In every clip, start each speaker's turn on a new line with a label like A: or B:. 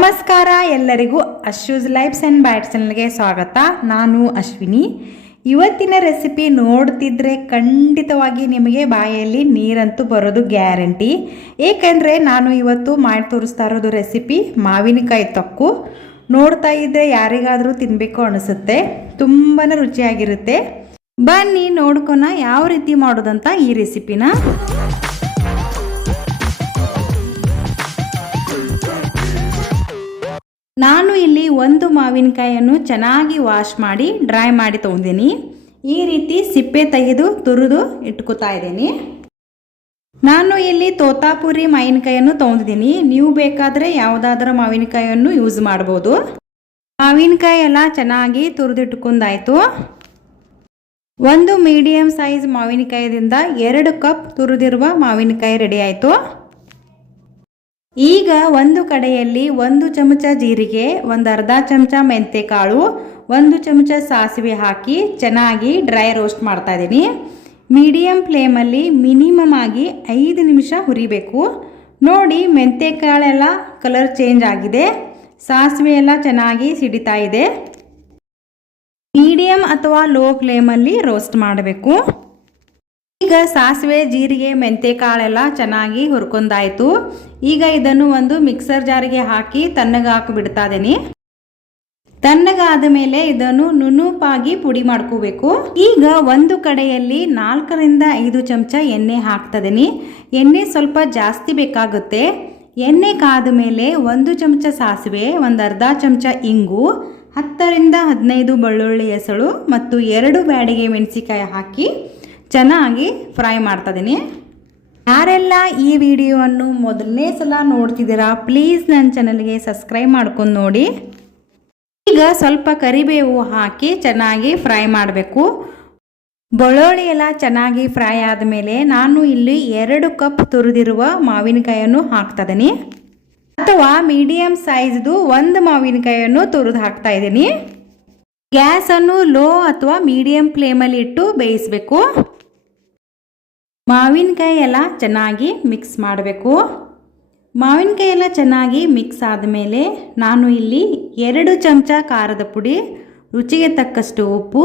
A: ನಮಸ್ಕಾರ, ಎಲ್ಲರಿಗೂ ಅಶ್ಯೂಸ್ lives and ಬ್ಯಾಟ್ಸ್ನಲ್ಗೆ ಸ್ವಾಗತ. ನಾನು ಅಶ್ವಿನಿ. ಇವತ್ತಿನ ರೆಸಿಪಿ ನೋಡ್ತಿದ್ರೆ ಖಂಡಿತವಾಗಿ ನಿಮಗೆ ಬಾಯಲ್ಲಿ ನೀರಂತೂ ಬರೋದು ಗ್ಯಾರಂಟಿ. ಏಕೆಂದರೆ ನಾನು ಇವತ್ತು ಮಾಡಿ ತೋರಿಸ್ತಾ ಇರೋದು ರೆಸಿಪಿ ಮಾವಿನಕಾಯಿ ತೊಕ್ಕು. ನೋಡ್ತಾ ಇದ್ದರೆ ಯಾರಿಗಾದರೂ ತಿನ್ನಬೇಕು ಅನಿಸುತ್ತೆ. ತುಂಬಾ ರುಚಿಯಾಗಿರುತ್ತೆ. ಬನ್ನಿ ನೋಡ್ಕೊನ ಯಾವ ರೀತಿ ಮಾಡೋದಂತ ಈ ರೆಸಿಪಿನ. ನಾನು ಇಲ್ಲಿ ಒಂದು ಮಾವಿನಕಾಯಿಯನ್ನು ಚೆನ್ನಾಗಿ ವಾಶ್ ಮಾಡಿ ಡ್ರೈ ಮಾಡಿ ತೊಗೊಂಡಿನಿ ಈ ರೀತಿ ಸಿಪ್ಪೆ ತೆಗೆದು ತುರಿದು ಇಟ್ಕೋತಾ ಇದ್ದೀನಿ. ನಾನು ಇಲ್ಲಿ ತೋತಾಪುರಿ ಮಾವಿನಕಾಯಿಯನ್ನು ತೊಗೊಂಡಿದ್ದೀನಿ. ನೀವು ಬೇಕಾದರೆ ಯಾವುದಾದ್ರೂ ಮಾವಿನಕಾಯಿಯನ್ನು ಯೂಸ್ ಮಾಡ್ಬೋದು. ಮಾವಿನಕಾಯಿ ಎಲ್ಲ ಚೆನ್ನಾಗಿ ತುರಿದಿಟ್ಕೊಂಡಾಯ್ತು. ಒಂದು ಮೀಡಿಯಂ ಸೈಜ್ ಮಾವಿನಕಾಯದಿಂದ ಎರಡು ಕಪ್ ತುರಿದಿರುವ ಮಾವಿನಕಾಯಿ ರೆಡಿ ಆಯಿತು. ಈಗ ಒಂದು ಕಡೆಯಲ್ಲಿ ಒಂದು ಚಮಚ ಜೀರಿಗೆ, ಒಂದು ಅರ್ಧ ಚಮಚ ಮೆಂತೆಕಾಳು, ಒಂದು ಚಮಚ ಸಾಸಿವೆ ಹಾಕಿ ಚೆನ್ನಾಗಿ ಡ್ರೈ ರೋಸ್ಟ್ ಮಾಡ್ತಾ ಇದ್ದೀನಿ. ಮೀಡಿಯಮ್ ಫ್ಲೇಮಲ್ಲಿ ಮಿನಿಮಮ್ ಆಗಿ ಐದು ನಿಮಿಷ ಹುರಿಬೇಕು. ನೋಡಿ, ಮೆಂತೆಕಾಳೆಲ್ಲ ಕಲರ್ ಚೇಂಜ್ ಆಗಿದೆ. ಸಾಸಿವೆ ಎಲ್ಲ ಚೆನ್ನಾಗಿ ಸಿಡಿತಾ ಇದೆ. ಮೀಡಿಯಮ್ ಅಥವಾ ಲೋ ಫ್ಲೇಮಲ್ಲಿ ರೋಸ್ಟ್ ಮಾಡಬೇಕು. ಈಗ ಸಾಸಿವೆ, ಜೀರಿಗೆ ಮೆಂತೆ ಕಾಳೆಲ್ಲ ಚೆನ್ನಾಗಿ ಹುರ್ಕೊಂಡಾಯ್ತು. ಈಗ ಇದನ್ನು ಒಂದು ಮಿಕ್ಸರ್ ಜಾರಿಗೆ ಹಾಕಿ ತಣ್ಣಗೆ ಹಾಕಿಬಿಡ್ತಾ ಇದ್ದೀನಿ ತಣ್ಣಗಾದ ಮೇಲೆ ಇದನ್ನು ನುಣುಪಾಗಿ ಪುಡಿ ಮಾಡ್ಕೋಬೇಕು. ಈಗ ಒಂದು ಕಡೆಯಲ್ಲಿ ನಾಲ್ಕರಿಂದ ಐದು ಚಮಚ ಎಣ್ಣೆ ಹಾಕ್ತದೀನಿ ಎಣ್ಣೆ ಸ್ವಲ್ಪ ಜಾಸ್ತಿ ಬೇಕಾಗುತ್ತೆ. ಎಣ್ಣೆ ಕಾದ ಮೇಲೆ ಒಂದು ಚಮಚ ಸಾಸಿವೆ, ಒಂದು ಅರ್ಧ ಚಮಚ ಇಂಗು, ಹತ್ತರಿಂದ ಹದಿನೈದು ಬೆಳ್ಳುಳ್ಳಿ ಹೆಸಳು ಮತ್ತು ಎರಡು ಬ್ಯಾಡಿಗೆ ಮೆಣಸಿಕಾಯಿ ಹಾಕಿ ಚೆನ್ನಾಗಿ ಫ್ರೈ ಮಾಡ್ತಾಯಿದ್ದೀನಿ ಯಾರೆಲ್ಲ ಈ ವಿಡಿಯೋವನ್ನು ಮೊದಲನೇ ಸಲ ನೋಡ್ತಿದ್ದೀರಾ ಪ್ಲೀಸ್ ನನ್ನ ಚಾನಲ್ಗೆ ಸಬ್ಸ್ಕ್ರೈಬ್ ಮಾಡ್ಕೊಂಡು ನೋಡಿ. ಈಗ ಸ್ವಲ್ಪ ಕರಿಬೇವು ಹಾಕಿ ಚೆನ್ನಾಗಿ ಫ್ರೈ ಮಾಡಬೇಕು. ಬೆಳ್ಳುಳ್ಳಿ ಎಲ್ಲ ಚೆನ್ನಾಗಿ ಫ್ರೈ ಆದಮೇಲೆ ನಾನು ಇಲ್ಲಿ ಎರಡು ಕಪ್ ತುರಿದಿರುವ ಮಾವಿನಕಾಯನ್ನು ಹಾಕ್ತಾ ಅಥವಾ ಮೀಡಿಯಂ ಸೈಜ್ದು ಒಂದು ಮಾವಿನಕಾಯನ್ನು ತುರಿದು ಹಾಕ್ತಾ ಇದ್ದೀನಿ ಗ್ಯಾಸನ್ನು ಲೋ ಅಥವಾ ಮೀಡಿಯಂ ಫ್ಲೇಮಲ್ಲಿ ಇಟ್ಟು ಬೇಯಿಸಬೇಕು. ಮಾವಿನಕಾಯಿ ಎಲ್ಲ ಚೆನ್ನಾಗಿ ಮಿಕ್ಸ್ ಮಾಡಬೇಕು. ಮಾವಿನಕಾಯಿ ಎಲ್ಲ ಚೆನ್ನಾಗಿ ಮಿಕ್ಸ್ ಆದಮೇಲೆ ನಾನು ಇಲ್ಲಿ ಎರಡು ಚಮಚ ಖಾರದ ಪುಡಿ, ರುಚಿಗೆ ತಕ್ಕಷ್ಟು ಉಪ್ಪು,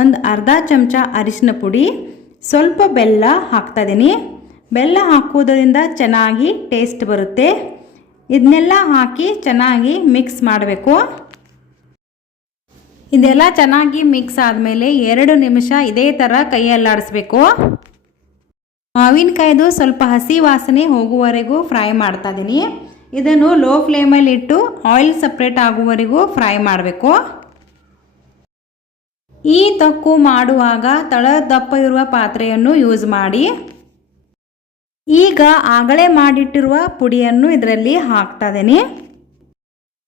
A: ಒಂದು ಅರ್ಧ ಚಮಚ ಅರಿಶಿನ ಪುಡಿ, ಸ್ವಲ್ಪ ಬೆಲ್ಲ ಹಾಕ್ತಾಯಿದ್ದೀನಿ ಬೆಲ್ಲ ಹಾಕೋದರಿಂದ ಚೆನ್ನಾಗಿ ಟೇಸ್ಟ್ ಬರುತ್ತೆ. ಇದನ್ನೆಲ್ಲ ಹಾಕಿ ಚೆನ್ನಾಗಿ ಮಿಕ್ಸ್ ಮಾಡಬೇಕು. ಇದೆಲ್ಲ ಚೆನ್ನಾಗಿ ಮಿಕ್ಸ್ ಆದಮೇಲೆ ಎರಡು ನಿಮಿಷ ಇದೇ ಥರ ಕೈಯಲ್ಲಾಡಿಸ್ಬೇಕು. ಮಾವಿನಕಾಯ್ದು ಸ್ವಲ್ಪ ಹಸಿ ವಾಸನೆ ಹೋಗುವವರೆಗೂ ಫ್ರೈ ಮಾಡ್ತಾ ಇದ್ದೀನಿ ಇದನ್ನು ಲೋ ಫ್ಲೇಮಲ್ಲಿ ಇಟ್ಟು ಆಯಿಲ್ ಸಪ್ರೇಟ್ ಆಗುವವರೆಗೂ ಫ್ರೈ ಮಾಡಬೇಕು. ಈ ತಕ್ಕು ಮಾಡುವಾಗ ತಳ ದಪ್ಪ ಇರುವ ಪಾತ್ರೆಯನ್ನು ಯೂಸ್ ಮಾಡಿ. ಈಗ ಆಗಲೇ ಮಾಡಿಟ್ಟಿರುವ ಪುಡಿಯನ್ನು ಇದರಲ್ಲಿ ಹಾಕ್ತಾ ಇದ್ದೀನಿ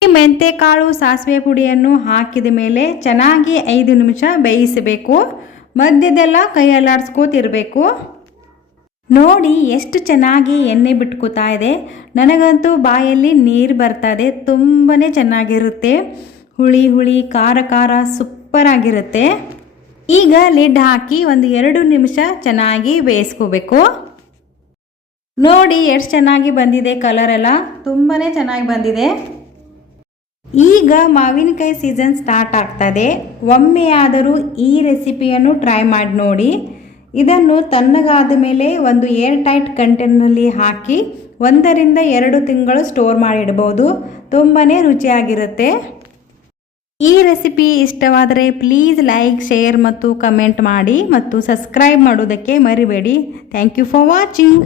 A: ಈ ಮೆಂತೆಕಾಳು ಸಾಸಿವೆ ಪುಡಿಯನ್ನು ಹಾಕಿದ ಮೇಲೆ ಚೆನ್ನಾಗಿ ಐದು ನಿಮಿಷ ಬೇಯಿಸಬೇಕು. ಮಧ್ಯದೆಲ್ಲ ಕೈ ಅಲ್ಲಾಡ್ಸ್ಕೋತಿರ್ಬೇಕು. ನೋಡಿ ಎಷ್ಟು ಚೆನ್ನಾಗಿ ಎಣ್ಣೆ ಬಿಟ್ಕೋತಾ ಇದೆ. ನನಗಂತೂ ಬಾಯಲ್ಲಿ ನೀರು ಬರ್ತಾ ಇದೆ. ತುಂಬಾ ಚೆನ್ನಾಗಿರುತ್ತೆ. ಹುಳಿ ಹುಳಿ, ಖಾರ ಖಾರ, ಸೂಪರ್ ಆಗಿರುತ್ತೆ. ಈಗ ಲಿಡ್ ಹಾಕಿ ಒಂದು ಎರಡು ನಿಮಿಷ ಚೆನ್ನಾಗಿ ಬೇಯಿಸ್ಕೋಬೇಕು. ನೋಡಿ ಎಷ್ಟು ಚೆನ್ನಾಗಿ ಬಂದಿದೆ ಕಲರ್ ಎಲ್ಲ. ತುಂಬಾ ಚೆನ್ನಾಗಿ ಬಂದಿದೆ. ಈಗ ಮಾವಿನಕಾಯಿ ಸೀಸನ್ ಸ್ಟಾರ್ಟ್ ಆಗ್ತದೆ ಒಮ್ಮೆ ಆದರೂ ಈ ರೆಸಿಪಿಯನ್ನು ಟ್ರೈ ಮಾಡಿ ನೋಡಿ. ಇದನ್ನು ತಣ್ಣಗಾದ ಮೇಲೆ ಒಂದು ಏರ್ ಟೈಟ್ ಕಂಟೈನರ್ನಲ್ಲಿ ಹಾಕಿ ಒಂದರಿಂದ ಎರಡು ತಿಂಗಳು ಸ್ಟೋರ್ ಮಾಡಿಡ್ಬೋದು ತುಂಬಾ ರುಚಿಯಾಗಿರುತ್ತೆ. ಈ ರೆಸಿಪಿ ಇಷ್ಟವಾದರೆ ಪ್ಲೀಸ್ ಲೈಕ್, ಶೇರ್ ಮತ್ತು ಕಮೆಂಟ್ ಮಾಡಿ ಮತ್ತು ಸಬ್ಸ್ಕ್ರೈಬ್ ಮಾಡೋದಕ್ಕೆ ಮರಿಬೇಡಿ. Thank you for watching.